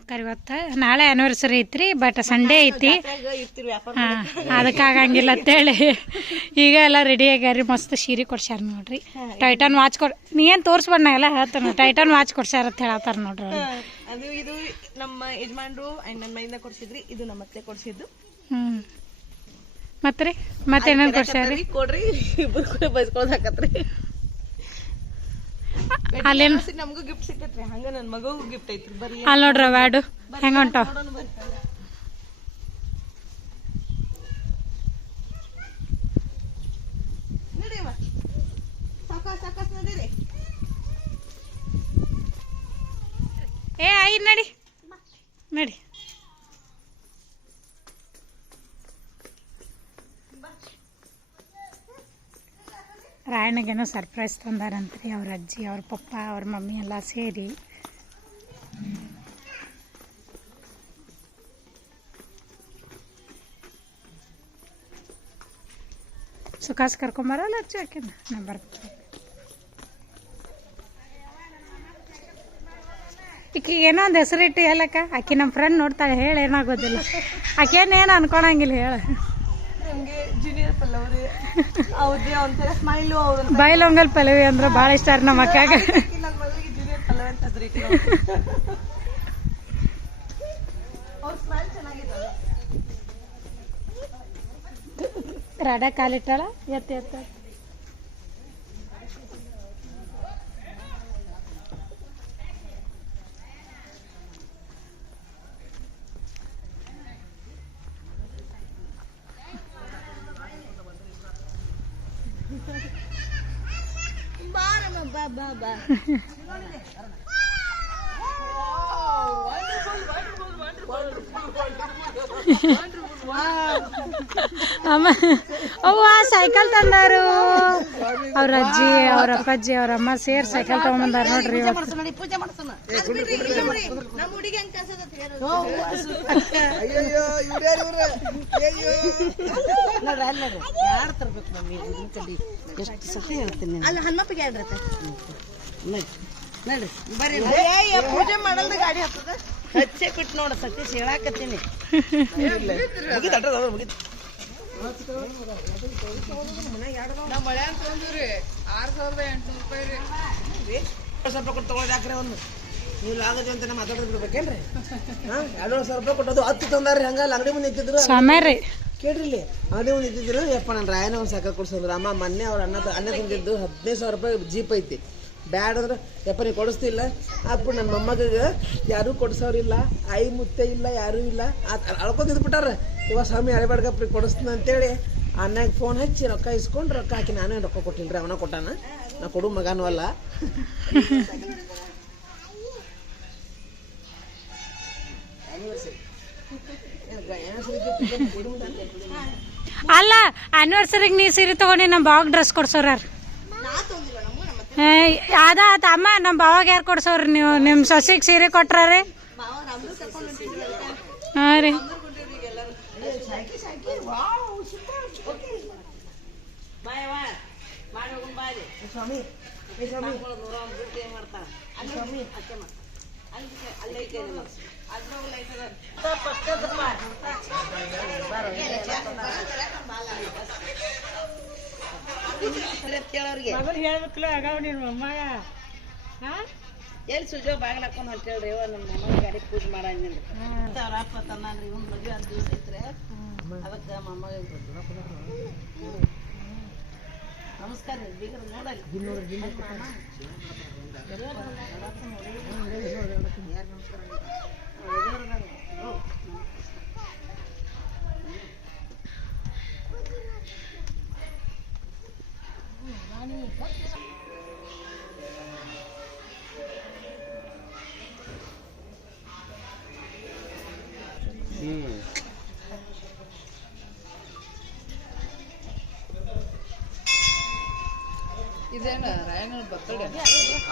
ಅಕ್ಕರ್ ಇವತ್ತು. ನಾಳೆ ಆ್ಯನಿವರ್ಸರಿ ಐತ್ರಿ ಬಟ್ ಸಂಡೇ ಐತಿ. ಹಾಂ ಅದಕ್ಕಾಗಂಗಿಲ್ಲ ಅಂತೇಳಿ. ಈಗ ಎಲ್ಲ ರೆಡಿ ಆಗ್ಯಾರಿ ಮಸ್ತ್ ಸೀರೆ ಕೊಡ್ಸ್ಯಾರ ನೋಡ್ರಿ. ಟೈಟನ್ ವಾಚ್ ಕೊಡ್ ನೀ ಏನು ತೋರಿಸ್ಬಣ್ಣ ಎಲ್ಲ ಹೇಳ್ತಾನ ಟೈಟನ್ ವಾಚ್ ಕೊಡ್ಸ್ಯಾರ ಅಂತ ಹೇಳತ್ತಾರ ನೋಡ್ರಿ ಅದು ಇದು ನಮ್ಮ ಯಜಮಾನ್ರು ನನ್ನ ಮೈಯಿಂದ ಕೊಡ್ಸಿದ್ರಿ ಇದು ನಮ್ಮ ಅತ್ತೆ ಕೊಡ್ಸಿದ್ದು. ಹ್ಞೂ ಮತ್ತೆ ರೀ? ಮತ್ತೇನೇನು ಕೊಡ್ಸ್ಯಾರ ಕೊಡ್ರಿ ಇಬ್ಬರು ಕೂಡ ಬೈಸ್ಕೊಳಕತ್ರಿ ಅಲ್ಲೇನು ನಮಗೂ ಗಿಫ್ಟ್ ಹಂಗ ನನ್ನ ಮಗಗೂ ಗಿಫ್ಟ್ ಐತ್ರಿ. ಅಲ್ಲಿ ನೋಡ್ರಿ ವ್ಯಾಡು ಹೆಂಗ ಹೊಂಟಾವ ಏ ಐದು ನಡಿ. ನಡಿ. ರಾಯಣ್ಣಗೇನೋ ಸರ್ಪ್ರೈಸ್ ತಂದಾರಂತ್ರಿ. ಅವ್ರ ಅಜ್ಜಿ, ಅವ್ರ ಪಪ್ಪ, ಅವ್ರ ಮಮ್ಮಿ ಎಲ್ಲ ಸೇರಿ. ಸುಖಾಸ್ ಕರ್ಕೊಂಬರಲ್ಲ ಅಜ್ಜಿ ಹಾಕಿನ ನಾ ಬರ್ತೀನಿ. ಈಕಿ ಏನೋ ಒಂದು ಹೆಸರಿಟ್ಟು ಹೇಳಕ್ಕ? ಆಕಿ ನಮ್ಮ ಫ್ರೆಂಡ್ ನೋಡ್ತಾಳೆ, ಹೇಳಿ ಏನಾಗೋದಿಲ್ಲ. ಆಕೇನೇನು ಅನ್ಕೊಳಂಗಿಲ್ಲ, ಹೇಳ. ಜೂನಿಯರ್ ಪಲ್ಲವ್ರಿ ಬೈಲೊಂಗಲ್ ಪಲ್ಲವಿ ಅಂದ್ರೆ ಭಾಳ ಇಷ್ಟ ರೀ ನಮ್ಮ ಅಕ್ಕಾಗ. ರಾಡ ಕಾಲಿಟ್ಟಾಳ? ಎತ್ತ ಎತ್ತ. ಬಾರಮ್ಮ ಬಾ ಬಾ ಬಾ ಅಮ್ಮ ಅವ್ವ ಸೈಕಲ್ ತಂದಾರು. ಅವ್ರ ಅಜ್ಜಿ, ಅವ್ರ ಅಪ್ಪಾಜಿ, ಅವ್ರ ಅಮ್ಮ ಸೇರ್ ಸೈಕಲ್ ತಗೊಂಬಂದಾರ ನೋಡ್ರಿ ಇವತ್ತು ನೋಡಿ ಪೂಜೆ ಮಾಡ್ಸೋಣ ನಮ್ಮ ಹುಡುಗಿ ಹೆಂಗ್ ಕಾಸದ ನೋಡ್ರಿ ಅಲ್ಲ ಯಾರು ತರ್ಬೇಕು ಮಮ್ಮಿ? ಇದನ್ನ ಎಷ್ಟು ಸತಿ ಹೇಳ್ತೀನಿ ಅಲ್ಲ ಹನುಮಪ್ಪಿಗೆ ಹೇಳ್ರತ್ತೆ ನಡ್ರಿ ಬರ್ರಿ ಪೂಜೆ ಮಾಡಲ್ದ ಗಾಡಿ ಹತ್ತದ? ಹಚ್ಚೆ ಬಿಟ್ಟು ನೋಡ ಸತೀಶ್ ಹೇಳಾಕತ್ತೀನಿ. ಕೊಟ್ಟು ತಗೊಳ್ಳೋದು ಯಾಕ್ರೆ ಒಂದು ನೀವು ಅಂತ ಮಾತಾಡೋದು ಬಿಡ್ಬೇಕೇನ್ರಿ ಹಾಂ ಎರಡು ಸಾವಿರ ರೂಪಾಯಿ ರೀ. ಸ್ವಲ್ಪ ಕೊಟ್ಟು ತಗೊಳ್ಳಿ ಅಂಗಡಿ ಮುಂದೆ ಸ್ವಾಮ್ಯಾರಿ ಕೇಳ್ರಿ ಅಂಗಡಿ ಮುಂದೆ ನಿಂತಿದ್ರು. ಯಪ್ಪ ನನ್ನ ರಾಯನ ಒಂದು ಸಾಕ ಕೊಡ್ಸಂದ್ರು. ಅಮ್ಮ ಮೊನ್ನೆ ಅವ್ರ ಅಣ್ಣ ಅನ್ನ ಅಣ್ಣ ತಂದಿದ್ದು ಹದಿನೈದು ಸಾವಿರ ರೂಪಾಯಿ ಜೀಪ್ ಐತಿ. ಬ್ಯಾಡ ಅಂದ್ರೆ ಯಪ್ಪ ನೀವು ಕೊಡಿಸ್ತಿಲ್ಲ? ಅಪ್ಪ ನನ್ನ ಮೊಮ್ಮಗಿಗೆ ಯಾರೂ ಕೊಡ್ಸೋರಿಲ್ಲ ಐ ಮುತ್ತೆ ಇಲ್ಲ ಯಾರೂ ಇಲ್ಲ. ಅಳ್ಕೊಂತಿದ್ದು ಬಿಟ್ಟಾರ ಇವಾಗ ಸ್ವಾಮಿ ಅಳಿಬಾಡ್ಗಪ್ಪ ಕೊಡಿಸ್ತೀನಿ ಅಂತೇಳಿ ಅಣ್ಣಗೆ ಫೋನ್ ಹಚ್ಚಿ ರೊಕ್ಕ ಇಸ್ಕೊಂಡು ರೊಕ್ಕ ಹಾಕಿ ನಾನೇ ರೊಕ್ಕ ಕೊಟ್ಟಿಲ್ಲ ರೀ ಅವನ ಕೊಟ್ಟಾನ. ನಾ ಕೊಡು ಮಗನೂ ಅಲ್ಲ. ಅಲ್ಲ ಆನಿವರ್ಸರಿಗೆ ನೀ ಸೀರೆ ತಗೊಂಡು ನಮ್ಮ ಬಾವಾಗ ಡ್ರೆಸ್ ಕೊಡ್ಸೋರ ಅದ ಅಮ್ಮ ನಮ್ಮ ಬಾವಾಗ ಯಾರು ಕೊಡ್ಸೋರಿ ನೀವು? ನಿಮ್ಮ ಸೊಸಿಗೆ ಸೀರೆ ಕೊಟ್ರಾರಿ? ಹಾಂ ರೀ. ಸ್ವಾಮಿ ಸ್ವಾಮಿ. ಹೇಳ್ಬೇಕಲ್ಲ ಆಗಾವ ಮೊಮ್ಮಗ ಎಲ್ಲಿ ಸುಜೋ ಬಾಗಿಲು ಹಾಕೊಂಡು ಹೊಂಟೇಳ್ರಿ ಇವ ನಮ್ಮ ಗಾಡಿ ಪೂಜೆ ಮಾಡಂಗಿಲ್ಲ ಅವ್ರ ಅಪ್ಪ ತನ್ನ ಇವ್ನ ಮದುವೆ ಒಂದು ದಿವಸ ಐತ್ರಿ ಅದಕ್ಕೆ ಮಮ್ಮ ನಮಸ್ಕಾರ ಬೀಗರು ನೋಡಲ್ಲ.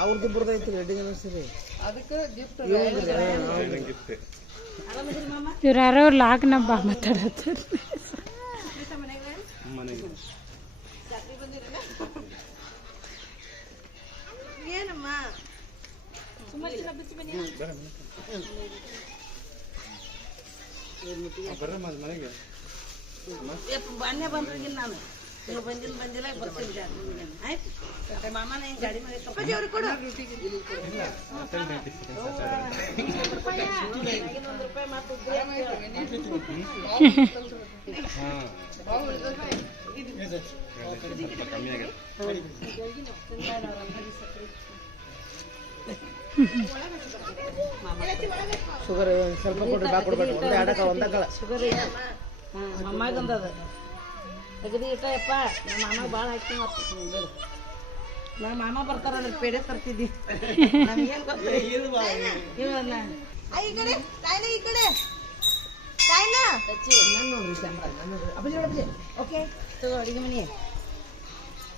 ಅವ್ರದ್ದು ಬರ್ತೈತಿ ವೆಡ್ಡಿಂಗ್ ಗಿಫ್ಟ್ ಇವ್ರು ಯಾರೋ ಲಾಕ್ ನಂಬ ಮಾತಾಡತ್ತಾರ. ಏನಮ್ಮ? ಬಾಣ್ಯ ಬಂದ್ರಿಗಿಲ್ಲ ನಾನು. ನೀವು ಬಂದಿಲ್ಲ ಬಂದಿಲ್ಲ ಬರ್ತೀನಿ. ಆಯ್ತು. ಶುಗರ್ ಸ್ವಲ್ಪ ಕೊಡ್ರಿ ಬಾ ಕೊಡ್ಬೇಡಿ ಒಂದೇ ಆಡಕ ಒಂದಕ್ಕಳ ಶುಗರ್ ಮೊಮ್ಮಗಂದದ ಅಗದಿ ಇಟ್ಟಯಪ್ಪ ನಮ್ಮ ಮಾಮ ಭಾಳ ಹಾಕಿ ನಮ್ಮ ಮಾಮ ಬರ್ತಾರಲ್ಲ ಪೇಡೆ ತರ್ತಿದ್ದಿ ನಮ್ಗೇನು ಗೊತ್ತು ಇವನ್ನ ಈ ಕಡೆ ತಾಯಿನ ಈ ಕಡೆ ತಾಯಿನ ನಾನು ನೋಡ್ರಿ ಕ್ಯಾಮ್ರಾ ನಾನು ನೋಡ್ರಿ ಅಪ್ಪಾಜಿ ಅಪ್ಪಾಜಿ ಓಕೆ ತಗೋ ಅಡಿಗೆ ಮನೆ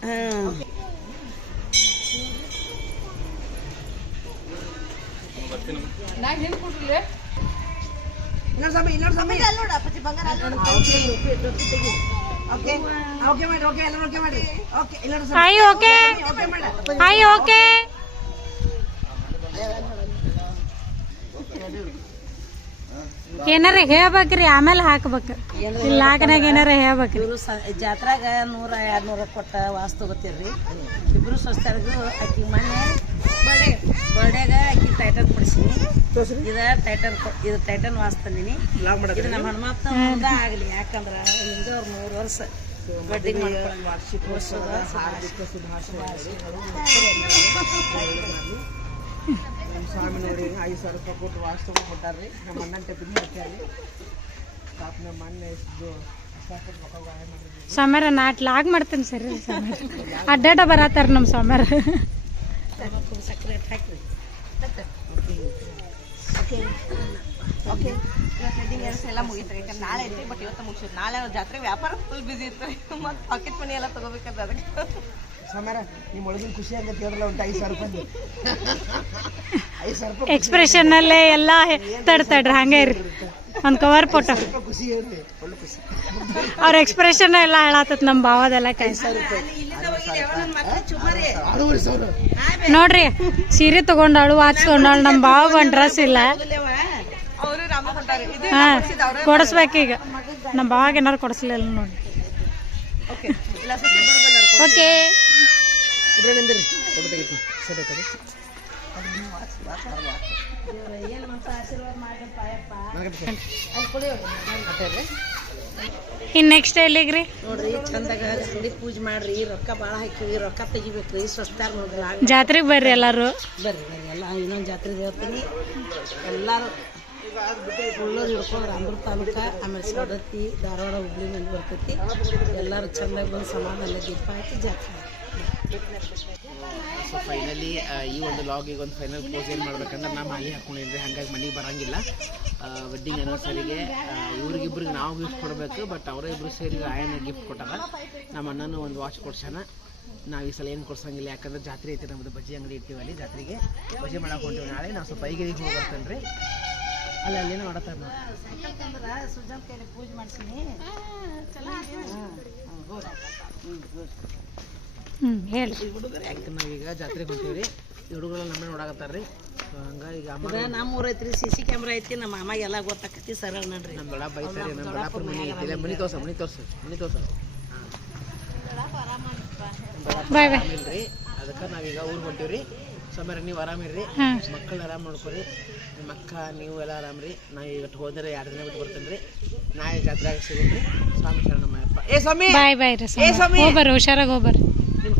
ಹಾಂ ಇನ್ನೊಂದು ಸಮಯ ಇನ್ನೊಂದು ಸಮಯ ನೋಡು ಅಪ್ಪಚ್ಚಿ ಬಂಗಾರ ಅಲ್ಲಿ ನೋಡು ಓಕೆ ಓಕೆ ಮಾಡಿ ಓಕೆ ಎಲ್ಲರೂ ಓಕೆ ಮಾಡಿ. ಓಕೆ ಇನ್ನೊಂದು hi okay okay hi okay ಏನಾರ ಹೇಳ್ಬೇಕ್ರಿ ಆಮೇಲೆ ಹಾಕ್ಬೇಕು. ಇಲ್ಲ ಹಾಕನಾಗ ಏನಾರ ಹೇಳ್ಬೇಕ್ರಿ. ಇವರು ಜಾತ್ರಾಗ ನೂರ ಎರಡು ನೂರ ಕೊಟ್ಟ ವಾಸ್ ಗೊತ್ತಿರ್ರಿ. ಇಬ್ರು ಸ್ವಸ್ಥರಿಗೂ ಅಕ್ಕಿ ಮೊನ್ನೆ ಬರ್ಡೇ. ಬರ್ಡೇಗ ಆಕಿ ಟೈಟನ್ ಕೊಡಿಸಿನಿ ಇದು ಟೈಟನ್ ಇದು ಟೈಟನ್ ಇದು ನಮ್ಮ ಹನುಮಪ್ಪ ಮುಂದ ಆಗಲಿ. ಯಾಕಂದ್ರೆ ಹಿಂದೆ ಅವ್ರು ಮೂರು ವರ್ಷ ಬಡ್ಡಿ ಹಾರ್ದಿಕ ಶುಭಾಶಯಗಳು ನಮ್ಮ ಸ್ವಾಮಿನವ್ರಿಗೆ ಐದು ಸಾವಿರ ರೂಪಾಯಿ ಕೊಟ್ಟು ವಾಸ್ ತಗೊಂಡು ಕೊಟ್ಟಾರ್ರಿ. ನಮ್ಮ ಅಣ್ಣನ ಟೆಪಿನ ಹಾಕ್ಯಾರಿ ಪಾಪ ನಮ್ಮ ಅಣ್ಣ ಎಷ್ಟು ಸೋಮ್ಯಾರ ನಾಟ್ ಲಾಗ್ ಮಾಡ್ತೀನಿ ಸರಿ ಸೋಮ್ಯಾರ ಅಡ್ಡಾಡ ಬರತ್ತಾರ ನಮ್ಮ ಸೋಮ್ಯಾರ ಸಕ್ಕರೆ ಹಾಕಿ ಓಕೆ ಇವತ್ತು ವೆಡ್ಡಿಂಗ್ ಎಲ್ಲ ಮುಗಿತು. ಯಾಕಂದ್ರೆ ನಾಳೆ ಐತಿ ಬಟ್ ಇವತ್ತು ಮುಗಿಸಿದ್ರು ನಾಳೆ ಜಾತ್ರೆ ವ್ಯಾಪಾರ ಫುಲ್ ಬಿಸಿ ಇತ್ತು. ಮತ್ತು ಪಾಕೆಟ್ ಮನಿ ಎಲ್ಲ ತಗೋಬೇಕಂತ ಅದಕ್ಕೆ. ಸಮರ ನಿಮ್ಮ ಒಳಗಿನ ಖುಷಿ ಆಗತ್ತೆ ಐದು ಸಾವಿರ ರೂಪಾಯಿ ಐದು ಸಾವಿರ ರೂಪಾಯಿ ಎಕ್ಸ್ಪ್ರೆಷನ್ ಅಲ್ಲೇ ಎಲ್ಲ ತಡ್ ತಡ್ರಿ ಹಂಗೆ ಇರ್ರಿ. ಒಂದು ಕವರ್ ಫೋಟೋ ಖುಷಿ ಒಳ್ಳೆ ಖುಷಿ. ಅವ್ರ ಎಕ್ಸ್ಪ್ರೆಷನ್ ಎಲ್ಲ ಹಾಳಾತತ್ ನಮ್ಮ ಭಾವದೆಲ್ಲ ಕೈ. ನೋಡ್ರಿ ಸೀರೆ ತಗೊಂಡಾಳು ವಾಚ್ ತಗೊಂಡಾಳು ನಮ್ಮ ಬಾವ ಒಂದ್ ಡ್ರೆಸ್ ಇಲ್ಲ. ಹಾ ಕೊಡಿಸ್ಬೇಕೀಗ ನಮ್ಮ ಬಾವಾಗ ಏನಾರು ಕೊಡಿಸ್ಲಿಲ್ಲ ನೋಡಿ ಓಕೆ ಆಶೀರ್ವಾದ ಮಾಡಪ್ಪ ಅಯ್ಯಪ್ಪ ನನಗೆ ಅಲ್ಲಿ ಕುಡಿಯೋರಿ ಇನ್ ನೆಕ್ಸ್ಟ್ ಎಲ್ಲಿಗ್ರಿ? ನೋಡ್ರಿ ಚಂದಾಗ ಗುಡಿ ಪೂಜೆ ಮಾಡ್ರಿ ರೊಕ್ಕ ಭಾಳ ಹಾಕಿವಿ ರೊಕ್ಕ ತೆಗಿಬೇಕ್ರಿ ಸ್ವಸ್ತಾರ ನೋಡ್ರಿ ಜಾತ್ರೆಗೆ ಬರ್ರಿ ಎಲ್ಲಾರು? ಬರ್ರಿ ಬರ್ರಿ ಎಲ್ಲ ಇನ್ನೊಂದು ಜಾತ್ರೆ ಹೇಳ್ತೀನಿ. ಎಲ್ಲರೂ ಉಳ್ಳೂರು ಹಿಡ್ಕೊಂಡ್ರೆ ಅಮೃತ ತಾಲೂಕ ಆಮೇಲೆ ಸವದತ್ತಿ ಧಾರವಾಡ ಹುಬ್ಳಿ ಮೇಲೆ ಬರ್ತೈತಿ. ಎಲ್ಲರೂ ಚಂದಾಗಿ ಬಂದು ಸಮಾಧಾನ ದೀಪ ಹಾಕಿ ಜಾತ್ರೆ ಸೊ ಫೈನಲಿ ಈ ಒಂದು ಲಾಗಿಗೆ ಒಂದು ಫೈನಲ್ ಪೋಸ್ ಏನು ಮಾಡ್ಬೇಕಂದ್ರೆ ನಾ ಮಾಲಿ ಹಾಕೊಂಡಿದ್ರೆ ಹಾಗಾಗಿ ಮನೆಗೆ ಬರಂಗಿಲ್ಲ. ವೆಡ್ಡಿಂಗ್ ಆ್ಯನಿವರ್ಸರಿಗೆ ಇವ್ರಿಗಿಬ್ರಿಗೆ ನಾವು ಗಿಫ್ಟ್ ಕೊಡಬೇಕು ಬಟ್ ಅವರೇ ಇಬ್ಬರು ಸೇರಿ ಆಯನ ಗಿಫ್ಟ್ ಕೊಟ್ಟಾರ. ನಮ್ಮ ಅಣ್ಣನೂ ಒಂದು ವಾಚ್ ಕೊಡ್ಸೋಣ ನಾವು ಈ ಸಲ ಏನು ಕೊಡ್ಸಂಗಿಲ್ಲ ಯಾಕಂದ್ರೆ ಜಾತ್ರೆ ಐತೆ ನಮ್ಮದು ಬಜ್ಜಿ ಅಂಗಡಿ ಇರ್ತೀವಿ ಅಲ್ಲಿ ಜಾತ್ರೆಗೆ. ಬಜ್ಜಿ ಮಾಡಕ್ಕೆ ಹೊಂಟೀವಿ ನಾಳೆ ನಾವು ಸ್ವಲ್ಪ ಐಗಿರಿಗೆ ಹೋಗಿ ಬರ್ತೇನೆ ರೀ ಅಲ್ಲಿ ಅಲ್ಲೇನು ಮಾಡತ್ತಾರ ನಾವು ಪೂಜೆ ಮಾಡ್ಸೀನಿ. ಹ್ಞೂ ಹೇಳಿ. ಹುಡುಗರು ಯಾಕೆ ನಾವೀಗ ಜಾತ್ರೆಗೆ ರೀ ಈ ನೋಡಾಕತ್ತಾರ ರೀ ಹಂಗಾಗಿ ಈಗ ಅಮ್ಮ ನಮ್ಮ ಊರ ಐತ್ರಿ ಸಿ ಸಿ ಕ್ಯಾಮ್ರಾ ಐತಿ ನಮ್ಮ ಮಾಮಾಗ ಎಲ್ಲ ಗೊತ್ತಾಕತಿ ನಡ್ರಿ. ನಮ್ಮ ನಮ್ಮ ದೊಡ್ಡಪ್ಪನ ಮನೆ ಐತಿ ಇಲ್ಲ ಮನೆ ತೋರ್ಸ ಮನೆ ತೋರ್ಸ ಮನೆ ತೋರ್ಸ. ಬಾಯ್ ಬಾಯ್ ಇಲ್ರಿ. ಅದಕ್ಕೆ ನಾವೀಗ ಊರಿಗೆ ನೀವು ಆರಾಮಿರ್ರಿ ಮಕ್ಕಳನ್ನ ಆರಾಮ್ ನೋಡ್ಕೊರಿ ನಿಮ್ಮ ಅಕ್ಕ ನೀವು ಎಲ್ಲ ಆರಾಮ್ರಿ. ನಾ ಈಗ ಹೋದ್ರೆ ಎರಡು ದಿನ ಬಿಟ್ಟು ಬರ್ತೇನೆ ರೀ ನಾಳೆ ಸಿಗುತ್ತೆ ಸಿಗೋಣ್ರಿ. ಸ್ವಾಮಿ ಶರಣಮ್ಮಯ್ಯಪ್ಪ. ಏ ಸ್ವಾಮಿ! ಬಾಯ್ ಬಾಯ್ ರೀ ಹೋಗ್ಬರ್ರಿ ಹುಷಾರಾಗಿ ಹೋಗ್ಬರ್ರಿ. ನಿಮ್ಮ